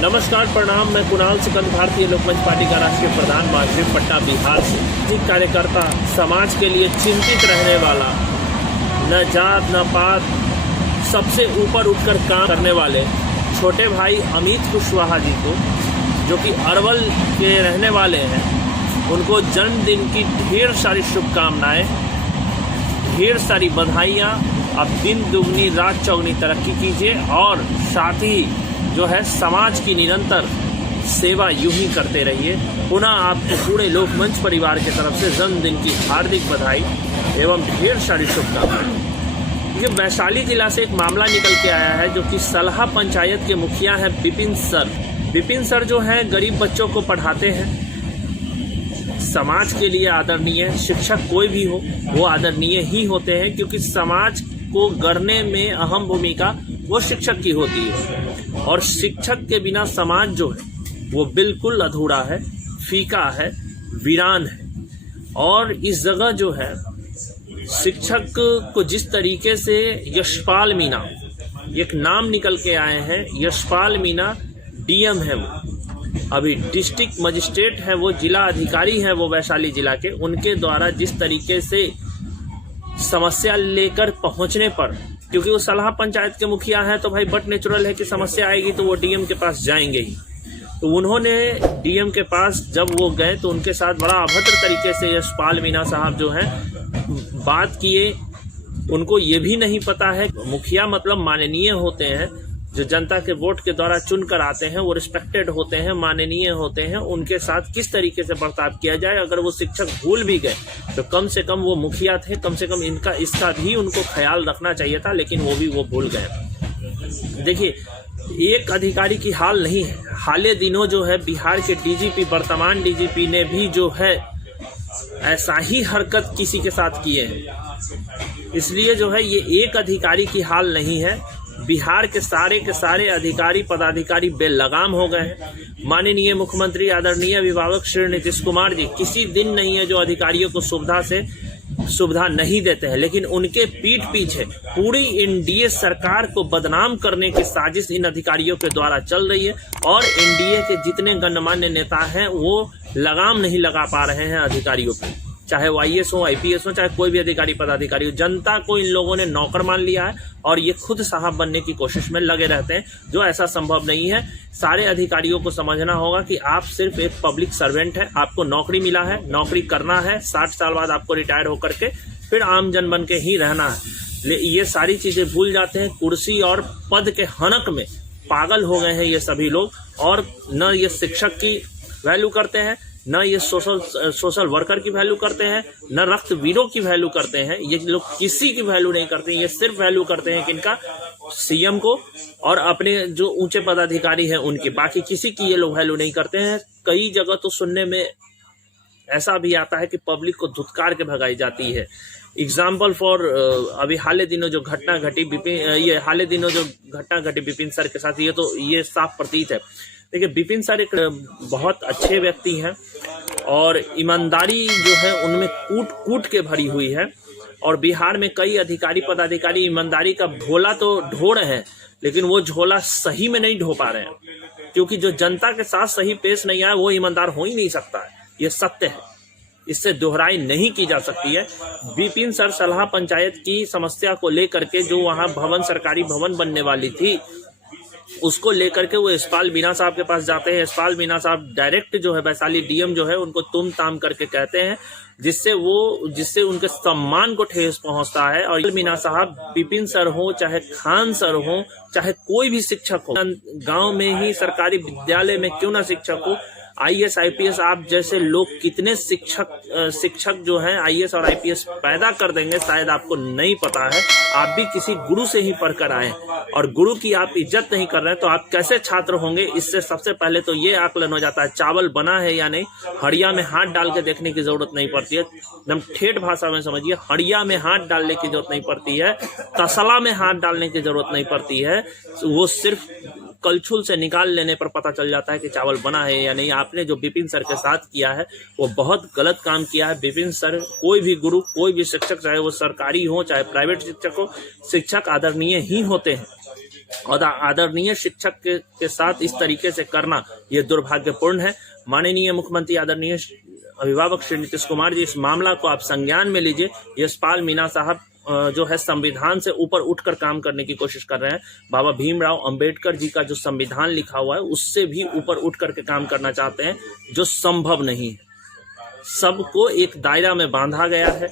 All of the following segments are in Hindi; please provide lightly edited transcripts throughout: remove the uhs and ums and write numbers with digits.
नमस्कार, प्रणाम। मैं कुणाल सुकंद, भारतीय लोकमंच पार्टी का राष्ट्रीय प्रधान, मार्कशीट पट्टा, बिहार से। एक कार्यकर्ता, समाज के लिए चिंतित रहने वाला, न जात न पात, सबसे ऊपर उठकर काम करने वाले छोटे भाई अमित कुशवाहा जी को, जो कि अरवल के रहने वाले हैं, उनको जन्मदिन की ढेर सारी शुभकामनाएं, ढेर सारी बधाइयाँ। अब दिन दुगनी रात चौगनी तरक्की कीजिए और साथ ही जो है समाज की निरंतर सेवा यूं ही करते रहिए। पुनः आपको पूरे लोकमंच परिवार की तरफ से जन्मदिन की हार्दिक बधाई एवं ढेर सारी शुभकामनाएं। ये वैशाली जिला से एक मामला निकल के आया है, जो कि सलहा पंचायत के मुखिया हैं विपिन सर। विपिन सर जो है गरीब बच्चों को पढ़ाते हैं, समाज के लिए आदरणीय। शिक्षक कोई भी हो वो आदरणीय ही होते हैं, क्योंकि समाज को गढ़ने में अहम भूमिका वो शिक्षक की होती है। और शिक्षक के बिना समाज जो है वो बिल्कुल अधूरा है, फीका है, वीरान है। और इस जगह जो है शिक्षक को जिस तरीके से यशपाल मीणा, एक नाम निकल के आए हैं, यशपाल मीणा डीएम है वो, अभी डिस्ट्रिक्ट मजिस्ट्रेट है वो, जिला अधिकारी है वो वैशाली जिला के, उनके द्वारा जिस तरीके से समस्या लेकर पहुंचने पर, क्योंकि वो सलहा पंचायत के मुखिया हैं, तो भाई बट नेचुरल है कि समस्या आएगी तो वो डीएम के पास जाएंगे ही। तो उन्होंने डीएम के पास जब वो गए तो उनके साथ बड़ा अभद्र तरीके से यशपाल मीणा साहब जो हैं बात किए। उनको ये भी नहीं पता है, मुखिया मतलब माननीय होते हैं, जो जनता के वोट के द्वारा चुनकर आते हैं, वो रिस्पेक्टेड होते हैं, माननीय होते हैं। उनके साथ किस तरीके से बर्ताव किया जाए, अगर वो शिक्षक भूल भी गए तो कम से कम वो मुखिया थे, कम से कम इसका भी उनको ख्याल रखना चाहिए था, लेकिन वो भूल गए। देखिए, एक अधिकारी की हाल नहीं है। हाले दिनों जो है बिहार के डीजीपी, वर्तमान डीजीपी ने भी जो है ऐसा ही हरकत किसी के साथ किए हैं। इसलिए जो है ये एक अधिकारी की हाल नहीं है, बिहार के सारे अधिकारी पदाधिकारी बेलगाम हो गए हैं। माननीय मुख्यमंत्री आदरणीय अभिभावक श्री नीतीश कुमार जी किसी दिन नहीं है जो अधिकारियों को सुविधा नहीं देते हैं, लेकिन उनके पीठ पीछे पूरी एनडीए सरकार को बदनाम करने की साजिश इन अधिकारियों के द्वारा चल रही है। और एनडीए के जितने गणमान्य नेता हैं वो लगाम नहीं लगा पा रहे हैं अधिकारियों पे, चाहे वो आईएएस हो, आईपीएस हो, चाहे कोई भी अधिकारी पदाधिकारी हो। जनता को इन लोगों ने नौकर मान लिया है और ये खुद साहब बनने की कोशिश में लगे रहते हैं, जो ऐसा संभव नहीं है। सारे अधिकारियों को समझना होगा कि आप सिर्फ एक पब्लिक सर्वेंट है, आपको नौकरी मिला है, नौकरी करना है, 60 साल बाद आपको रिटायर होकर के फिर आम जन बन के ही रहना है। ये सारी चीजें भूल जाते हैं। कुर्सी और पद के हनक में पागल हो गए हैं ये सभी लोग, और न ये शिक्षक की वैल्यू करते हैं, न ये सोशल वर्कर की वैल्यू करते हैं, न रक्तवीरों की वैल्यू करते हैं। ये लोग किसी की वैल्यू नहीं करते, ये सिर्फ वैल्यू करते हैं किनका, सीएम को और अपने जो ऊंचे पदाधिकारी हैं उनकी। बाकी किसी की ये लोग वैल्यू नहीं करते हैं। कई जगह तो सुनने में ऐसा भी आता है कि पब्लिक को धुतकार के भगाई जाती है। एग्जाम्पल फॉर अभी हाल दिनों जो घटना घटी विपिन सर के साथ, ये साफ प्रतीत है। देखिए, विपिन सर एक बहुत अच्छे व्यक्ति हैं और ईमानदारी जो है उनमें कूट के भरी हुई है। और बिहार में कई अधिकारी पदाधिकारी ईमानदारी का झोला तो ढो रहे हैं, लेकिन वो झोला सही में नहीं ढो पा रहे हैं, क्योंकि जो जनता के साथ सही पेश नहीं आया वो ईमानदार हो ही नहीं सकता है। ये सत्य है, इससे दोहराई नहीं की जा सकती है। विपिन सर सलहा पंचायत की समस्या को लेकर के, जो वहां सरकारी भवन बनने वाली थी, उसको लेकर के वो यशपाल मीणा साहब के पास जाते हैं। यशपाल मीणा साहब डायरेक्ट जो है वैशाली डीएम जो है उनको तुम ताम करके कहते हैं, जिससे उनके सम्मान को ठेस पहुंचता है। और मीणा साहब, विपिन सर हो, चाहे खान सर हो, चाहे कोई भी शिक्षक हो, गांव में ही सरकारी विद्यालय में क्यों ना शिक्षक हो, आईएएस आईपीएस आप जैसे लोग कितने शिक्षक जो हैं आईएएस और आईपीएस पैदा कर देंगे, शायद आपको नहीं पता है। आप भी किसी गुरु से ही पढ़कर आए, और गुरु की आप इज्जत नहीं कर रहे हैं तो आप कैसे छात्र होंगे। इससे सबसे पहले तो ये आकलन हो जाता है, चावल बना है या नहीं। हड़िया में हाथ डाल के देखने की जरूरत नहीं पड़ती है, एकदम ठेठ भाषा में समझिए, हड़िया में हाथ डालने की जरूरत नहीं पड़ती है, तसला में हाथ डालने की जरूरत नहीं पड़ती है। वो सिर्फ कलछुल से निकाल लेने पर पता चल जाता है कि चावल बना है या नहीं। आपने जो विपिन सर के साथ किया है वो बहुत गलत काम किया है। विपिन सर, कोई भी गुरु, कोई भी शिक्षक, चाहे वो सरकारी हो चाहे प्राइवेट शिक्षक हो, शिक्षक आदरणीय ही होते हैं। और आदरणीय शिक्षक के साथ इस तरीके से करना ये दुर्भाग्यपूर्ण है। माननीय मुख्यमंत्री आदरणीय अभिभावक श्री नीतीश कुमार जी, इस मामला को आप संज्ञान में लीजिए। यशपाल मीणा साहब जो है संविधान से ऊपर उठकर काम करने की कोशिश कर रहे हैं। बाबा भीमराव अंबेडकर जी का जो संविधान लिखा हुआ है उससे भी ऊपर उठ करके काम करना चाहते हैं, जो संभव नहीं है। सबको एक दायरा में बांधा गया है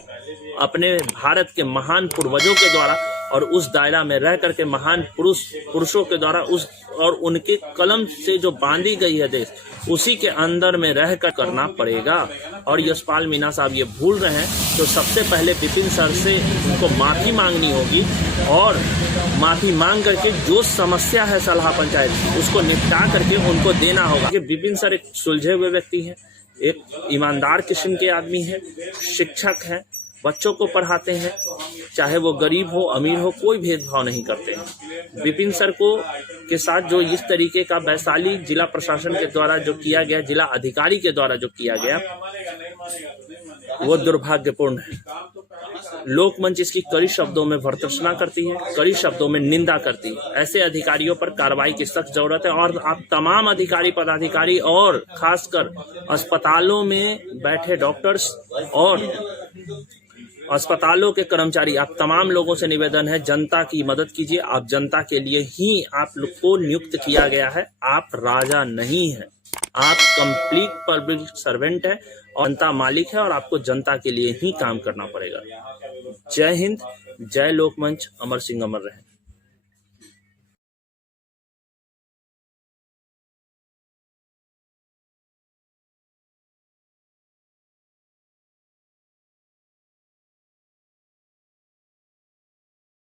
अपने भारत के महान पूर्वजों के द्वारा, और उस दायरा में रह करके महान पुरुषों के द्वारा और उनके कलम से जो बांधी गई है देश, उसी के अंदर में रहकर करना पड़ेगा। और यशपाल मीणा साहब ये भूल रहे हैं, तो सबसे पहले विपिन सर से उनको माफी मांगनी होगी, और माफी मांग करके जो समस्या है सलाह पंचायत उसको निपटा करके उनको देना होगा। कि विपिन सर एक सुलझे हुए व्यक्ति हैं, एक ईमानदार किस्म के आदमी है, शिक्षक हैं, बच्चों को पढ़ाते हैं, चाहे वो गरीब हो अमीर हो, कोई भेदभाव नहीं करते हैं। विपिन सर को के साथ जो इस तरीके का वैशाली जिला प्रशासन के द्वारा जो किया गया, जिला अधिकारी के द्वारा जो किया गया, वो दुर्भाग्यपूर्ण है। लोकमंच इसकी कड़ी शब्दों में भर्त्सना करती है, कड़ी शब्दों में निंदा करती है। ऐसे अधिकारियों पर कार्रवाई की सख्त जरूरत है, और आप तमाम अधिकारी पदाधिकारी और खासकर अस्पतालों में बैठे डॉक्टर्स और अस्पतालों के कर्मचारी, आप तमाम लोगों से निवेदन है, जनता की मदद कीजिए। आप जनता के लिए ही आप लोग को नियुक्त किया गया है, आप राजा नहीं है, आप कंप्लीट पब्लिक सर्वेंट है और जनता मालिक है, और आपको जनता के लिए ही काम करना पड़ेगा। जय हिंद, जय लोकमंच, अमर सिंह अमर रहे।